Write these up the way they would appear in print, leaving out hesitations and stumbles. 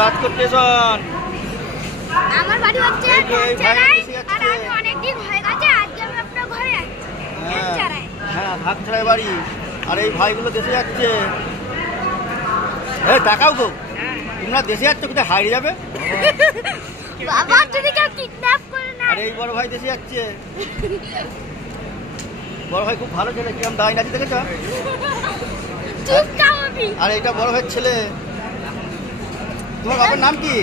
Rajkot station. আমার বাড়ি হচ্ছে ভাগছড়ায়, আর আমি অনেক দিন হয়ে গেছে আজকে আমি আপনার ঘরে যাচ্ছি। হ্যাঁ, ভাগছড়ায় বাড়ি। আর এই ভাইগুলো দেশে যাচ্ছে। এই টাকাও গো, তোমরা দেশে যাচ্ছ, কোথায় হারিয়ে যাবে বাবা, যদি কেউ কিডন্যাপ করে না। আর এই বড় ভাই দেশে যাচ্ছে। বড় ভাই খুব ভালো ছেলে, কিরম দাঁড়িয়ে আছে দেখেছ? আর এইটা বড় ভাইয়ের ছেলে। তোমার বাপের নাম কি?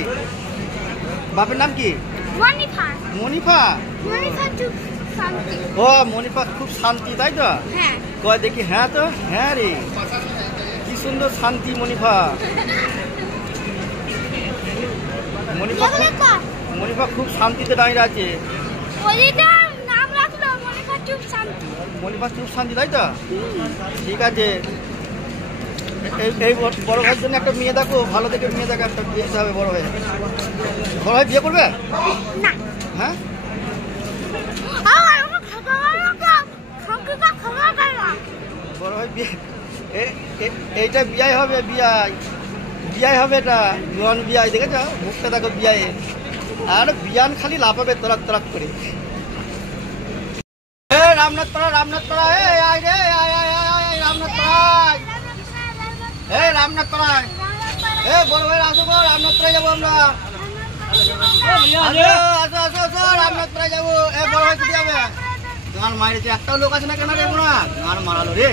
বাপের নাম কি? মনিফা। মনিফা? মনিফা খুব শান্তি। ও মনিফা খুব শান্তি, তাই তো? হ্যাঁ। কয় দেখি। হ্যাঁ তো, হ্যাঁ রে, কি সুন্দর শান্তি মনিফা। মনিফা খুব শান্তিতে দাঁড়িয়ে আছে। নাম রাখলো মনিফা চুপ শান্তি। মনিফা চুপ শান্তি, তাই তো? ঠিক আছে। এই বড় ভাইয়ের জন্য একটা মেয়ে দেখো, ভালো দেখে মেয়ে দেখো, একটা বিয়ে দিতে হবে বড় ভাই। বড় ভাই বিয়ে করবে না? হ্যাঁ, বড় ভাই বিয়ে, এইটা বিয়াই হবে, বিয়াই হবে, এটা জোয়ান বিয়াই, দেখেছ মুখটা দেখো বিয়ায়। আর বিয়ান খালি লাফাবে তরাক তরাক করে। রামনাথ পাড়া, রামনাথ পাড়া, রামনাথ পাড়ায়, রামনাথ পাড়ায়। বড় ভাই আসো গো, রামনাথ পাড়ায় যাবো আমরা। আসো আসো আসো, রামনাথ পাড়ায় যাবো। বড় ভাই কোথায় যাবে? গান মারিছে, একটাও লোক আছে না কেন রে? গান মারালো রে।